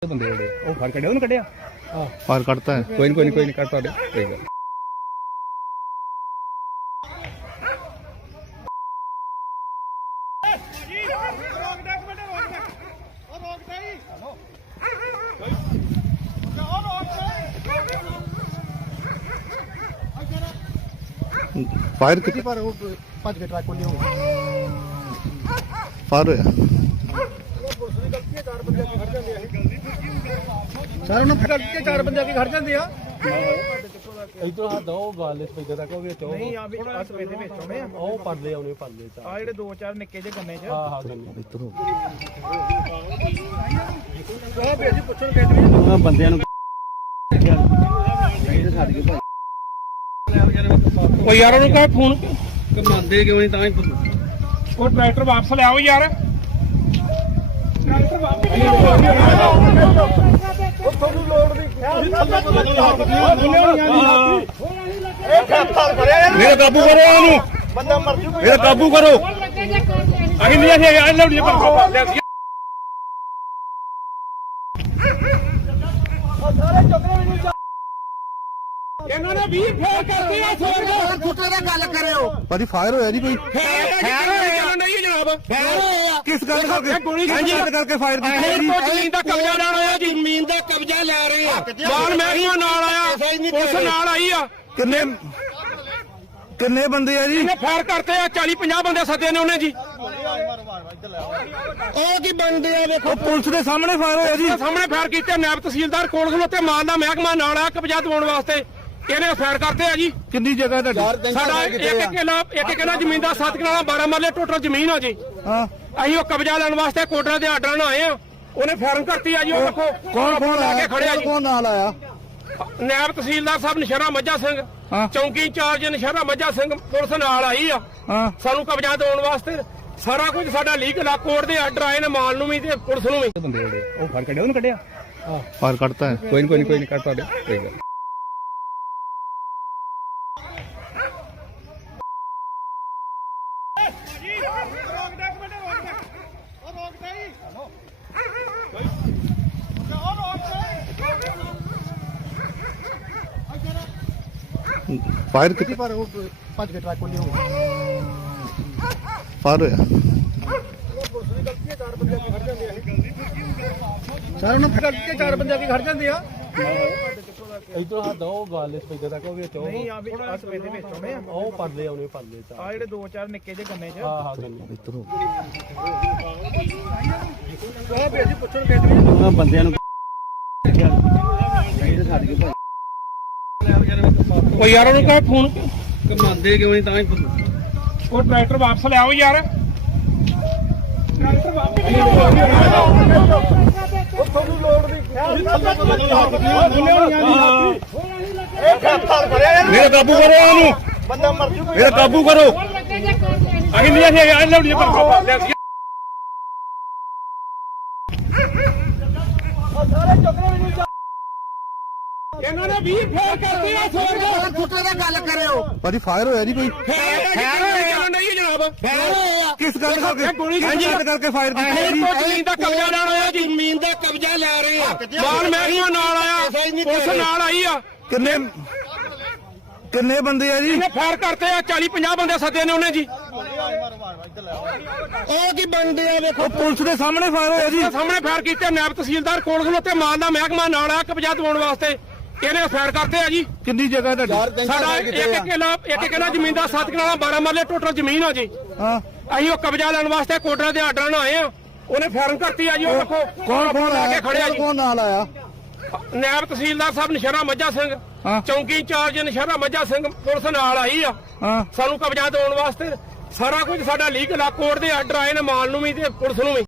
ਬੰਦੇ ਜਿਹੜੇ ਉਹ ਫੜ ਕੱਢਿਆ ਉਹਨੂੰ ਕੱਢਿਆ ਫਾਰ ਕੱਢਤਾ ਹੈ। ਕੋਈ ਨਹੀਂ ਕੱਢ ਤੁਹਾਡੇ ਕੋਈ ਗੱਲ ਫਾਇਰ ਕਿੱਥੇ ਪਰ ਉਹ ਭੱਜ ਕੇ ਟਰੱਕ ਕੋਲ ਨਹੀਂ ਹੋਊਗਾ। ਫਾਰ ਹੋਇਆ ਸਰ ਉਹਨਾਂ ਫੜ ਕੇ 4 ਬੰਦੇ ਆ ਕੇ ਖੜ ਜਾਂਦੇ ਆ। ਇਧਰ ਹੱਥ ਉਹ ਗੱਲ ਇਸ ਪੈਦਾ ਤੱਕ ਵਿੱਚ ਨਹੀਂ ਆ ਵੀ ਆ ਸਪੇ ਦੇ ਵਿੱਚ ਆਉਣੇ ਆ। ਉਹ ਪਰਲੇ ਆਉਣੇ ਪਰਲੇ ਚ ਆ ਜਿਹੜੇ 2-4 ਨਿੱਕੇ ਜਿਹੇ ਗੰਨੇ 'ਚ ਹਾਂ ਹਾਂ ਗੰਨੇ ਇੱਧਰ ਹੋ ਉਹ ਭੇਜੀ ਪੁੱਛਣ ਗਏ ਵੀ ਉਹਨਾਂ ਬੰਦਿਆਂ ਨੂੰ ਉਹ ਯਾਰ ਉਹਨੂੰ ਕਹੇ ਫੋਨ ਕਮਾਉਂਦੇ ਕਿਉਂ ਨਹੀਂ ਤਾਂ ਹੀ ਉਹ ਟਰੈਕਟਰ ਵਾਪਸ ਲਿਆਓ ਯਾਰ ਉਹ ਤੁਹਾਨੂੰ ਲੋੜ ਦੀ ਮੇਰਾ ਕਾਬੂ ਕਰੋ ਉਹਨੂੰ ਬੰਦਾ ਮਰ ਜੂ ਮੇਰਾ ਕਾਬੂ ਕਰੋ ਅਸੀਂ ਨਹੀਂ ਅਸੀਂ ਆ ਲੌੜੀ ਪਰ ਸਾਰੇ ਚੁੱਕਣੇ ਵੀ ਨਹੀਂ ਇਹਨਾਂ ਨੇ 20 ਫੇਰ ਕਰਦੀ ਆ ਸੋਰ ਫੁੱਟੇ ਦਾ ਗੱਲ ਕਰਿਓ। ਭਾਜੀ ਫਾਇਰ ਹੋਇਆ ਜੀ ਕੋਈ ਫੇਰ ਨਹੀਂ ਜਨਾਬ ਕਿਸ ਗੱਲ ਕਰਕੇ ਗੋਲੀ ਕਰਕੇ ਫਾਇਰ ਕੀਤੀ ਹੈ ਜੀ ਜ਼ਮੀਨ ਦਾ ਕਬਜ਼ਾ ਲੈਣ ਆਇਆ ਜੀ ਜ਼ਮੀਨ ਦਾ ਕਬਜ਼ਾ ਲੈ ਰਹੇ ਆ ਮਾਲ ਮਹਿਕਮਾ ਨਾਲ ਆਇਆ ਪੁਲਿਸ ਨਾਲ ਆਈ ਆ ਕਿੰਨੇ ਬੰਦੇ ਆ ਜੀ ਇਹਨੇ ਫਾਇਰ ਕਰਤੇ ਆ 40-50 ਬੰਦੇ ਸੱਦੇ ਨੇ ਉਹਨੇ ਜੀ ਉਹ ਕੀ ਬਣਦੇ ਆ ਵੇਖੋ। ਉਹ ਪੁਲਿਸ ਦੇ ਸਾਹਮਣੇ ਫਾਇਰ ਹੋਇਆ ਜੀ ਸਾਹਮਣੇ ਫਾਇਰ ਕੀਤੇ ਨਾਇਬ ਤਹਿਸੀਲਦਾਰ ਕੋਲ ਖਲੋਤੇ ਮਾਲ ਦਾ ਮਹਿਕਮਾ ਨਾਲ ਆ ਕਬਜ਼ਾ ਦਿਵਾਉਣ ਵਾਸਤੇ ਇਹਨੇ ਫਾਇਰ ਕਰਤੇ ਆ ਜੀ ਕਿੰਨੀ ਜਗ੍ਹਾ ਤੁਹਾਡੀ ਸਾਡਾ ਇੱਕ ਕਿੱਲਾ ਜ਼ਮੀਨ ਦਾ 7 ਕਿੱਲਾ 12 ਮਰਲੇ ਟੋਟਲ ਜ਼ਮੀਨ ਆ ਜੀ ਹਾਂ ਅਸੀਂ ਉਹ ਕਬਜ਼ਾ ਲੈਣ ਵਾਸਤੇ ਕੋਟਰਾ ਦੇ ਆਰਡਰ ਨਾਲ ਆਏ ਆ ਉਹਨੇ ਫਾਇਰਿੰਗ ਕਰਤੀ ਆ ਜੀ ਉਹ ਦੇਖੋ ਕੌਣ ਲਾ ਕੇ ਖੜਿਆ ਜੀ ਕੌਣ ਨਾਲ ਆਇਆ ਨਾਇਬ ਤਹਿਸੀਲਦਾਰ ਸਾਹਿਬ ਨਸ਼ਹਿਰਾ ਮੱਝਾ ਸਿੰਘ ਹਾਂ। ਚੌਂਕੀ ਇੰਚਾਰਜ ਨਸ਼ਹਿਰਾ ਮੱਝਾ ਸਿੰਘ ਪੁਲਿਸ ਨਾਲ ਆਈ ਆ ਹਾਂ ਸਾਨੂੰ ਕਬਜ਼ਾ ਦਿਵਾਉਣ ਵਾਸਤੇ ਸਾਰਾ ਕੁਝ ਸਾਡਾ ਲੀਗਲ ਆ ਕੋਰਟ ਦੇ ਆਰਡਰ ਆਏ ਨੇ ਮਾਲ ਨੂੰ ਵੀ ਤੇ ਪੁਲਿਸ ਨੂੰ ਵੀ ਬੰਦੇ ਜਿਹੜੇ ਉਹ ਫੜ ਕੱਢਿਆ ਉਹਨੂੰ ਕੱਢਿਆ ਫਾਰ ਕੱਢਤਾ ਹੈ। ਕੋਈ ਨਹੀਂ ਕੱਢ ਤੁਹਾਡੇ ਕੋਈ ਗੱਲ ਫਾਇਰ ਕਿੱਥੇ ਪਰ ਉਹ ਭੱਜ ਕੇ ਟਰੱਕ ਕੋਲ ਨਹੀਂ ਹੋਊਗਾ। ਫਾਰ ਹੋਇਆ ਸਰ ਉਹਨਾਂ ਫੜ ਕੇ 4 ਬੰਦੇ ਆ ਕੇ ਖੜ ਜਾਂਦੇ ਆ। ਇਧਰ ਹੱਥ ਉਹ ਗੱਲ ਇਸ ਪੈਦਾ ਤੱਕ ਵਿੱਚ ਨਹੀਂ ਆ ਵੀ ਆ ਸਪੇ ਦੇ ਵਿੱਚ ਆਉਣੇ ਆ। ਉਹ ਪਰਲੇ ਆਉਣੇ ਪਰਲੇ ਚ ਆ ਜਿਹੜੇ 2-4 ਨਿੱਕੇ ਜਿਹੇ ਗੰਨੇ 'ਚ ਹਾਂ ਹਾਂ ਗੰਨੇ ਇੱਧਰ ਹੋ ਉਹ ਭੇਜੀ ਪੁੱਛਣ ਗਏ ਵੀ ਉਹਨਾਂ ਬੰਦਿਆਂ ਨੂੰ ਉਹ ਯਾਰ ਉਹਨੂੰ ਕਹੇ ਫੋਨ ਕਮਾਉਂਦੇ ਕਿਉਂ ਨਹੀਂ ਤਾਂ ਹੀ ਉਹ ਟਰੈਕਟਰ ਵਾਪਸ ਲਿਆਓ ਯਾਰ ਉਹ ਤੁਹਾਨੂੰ ਲੋੜ ਦੀ ਮੇਰਾ ਕਾਬੂ ਕਰੋ ਉਹਨੂੰ ਬੰਦਾ ਮਰ ਜੂ ਮੇਰਾ ਕਾਬੂ ਕਰੋ ਅਸੀਂ ਨਹੀਂ ਅਸੀਂ ਆ ਲੌੜੀ ਪਰ ਸਾਰੇ ਚੁੱਕਣੇ ਵੀ ਨਹੀਂ ਇਹਨਾਂ ਨੇ 20 ਫੇਰ ਕਰਦੀ ਆ ਸੋਰ ਫੁੱਟੇ ਦਾ ਗੱਲ ਕਰਿਓ। ਭਾਜੀ ਫਾਇਰ ਹੋਇਆ ਜੀ ਕੋਈ ਫੇਰ ਨਹੀਂ ਜਨਾਬ ਕਿਸ ਗੱਲ ਕਰਕੇ ਕਰਕੇ ਫਾਇਰ ਕੀਤੀ ਹੈ ਜੀ ਜ਼ਮੀਨ ਦਾ ਕਬਜ਼ਾ ਲੈਣ ਆਇਆ ਜੀ ਜ਼ਮੀਨ ਦਾ ਕਬਜ਼ਾ ਲੈ ਰਹੇ ਆ ਮਾਲ ਮਹਿਕਮਾ ਨਾਲ ਆਇਆ ਪੁਲਿਸ ਨਾਲ ਆਈ ਆ ਕਿੰਨੇ ਬੰਦੇ ਆ ਜੀ ਇਹਨੇ ਫਾਇਰ ਕਰਤੇ ਆ 40-50 ਬੰਦੇ ਸੱਦੇ ਨੇ ਉਹਨੇ ਜੀ ਉਹ ਕੀ ਬਣਦੇ ਆ ਵੇਖੋ। ਉਹ ਪੁਲਿਸ ਦੇ ਸਾਹਮਣੇ ਫਾਇਰ ਹੋਇਆ ਜੀ ਸਾਹਮਣੇ ਫਾਇਰ ਕੀਤੇ ਨਾਇਬ ਤਹਿਸੀਲਦਾਰ ਕੋਲ ਖਲੋਤੇ ਮਾਲ ਦਾ ਮਹਿਕਮਾ ਨਾਲ ਆ ਕਬਜ਼ਾ ਦਿਵਾਉਣ ਵਾਸਤੇ ਇਹਨੇ ਫਾਇਰ ਕਰਤੇ ਆ ਜੀ ਕਿੰਨੀ ਜਗ੍ਹਾ ਤੁਹਾਡੀ ਸਾਡਾ ਇੱਕ ਕਿੱਲਾ ਜ਼ਮੀਨ ਦਾ 7 ਕਿੱਲਾ 12 ਮਰਲੇ ਟੋਟਲ ਜ਼ਮੀਨ ਆ ਜੀ ਹਾਂ ਅਸੀਂ ਉਹ ਕਬਜ਼ਾ ਲੈਣ ਵਾਸਤੇ ਕੋਟਰਾ ਦੇ ਆਰਡਰ ਨਾਲ ਆਏ ਆ ਉਹਨੇ ਫਾਇਰਿੰਗ ਕਰਤੀ ਆ ਜੀ ਉਹ ਦੇਖੋ ਕੌਣ ਲਾ ਕੇ ਖੜਿਆ ਜੀ ਕੌਣ ਨਾਲ ਆਇਆ ਨਾਇਬ ਤਹਿਸੀਲਦਾਰ ਸਾਹਿਬ ਨਸ਼ਹਿਰਾ ਮੱਝਾ ਸਿੰਘ ਹਾਂ। ਚੌਂਕੀ ਇੰਚਾਰਜ ਨਸ਼ਹਿਰਾ ਮੱਝਾ ਸਿੰਘ ਪੁਲਿਸ ਨਾਲ ਆਈ ਆ ਹਾਂ ਸਾਨੂੰ ਕਬਜ਼ਾ ਦਿਵਾਉਣ ਵਾਸਤੇ ਸਾਰਾ ਕੁਝ ਸਾਡਾ ਲੀਗਲ ਆ ਕੋਰਟ ਦੇ ਆਰਡਰ ਆਏ ਨੇ ਮਾਲ ਨੂੰ ਵੀ ਤੇ ਪੁਲਿਸ ਨੂੰ ਵੀ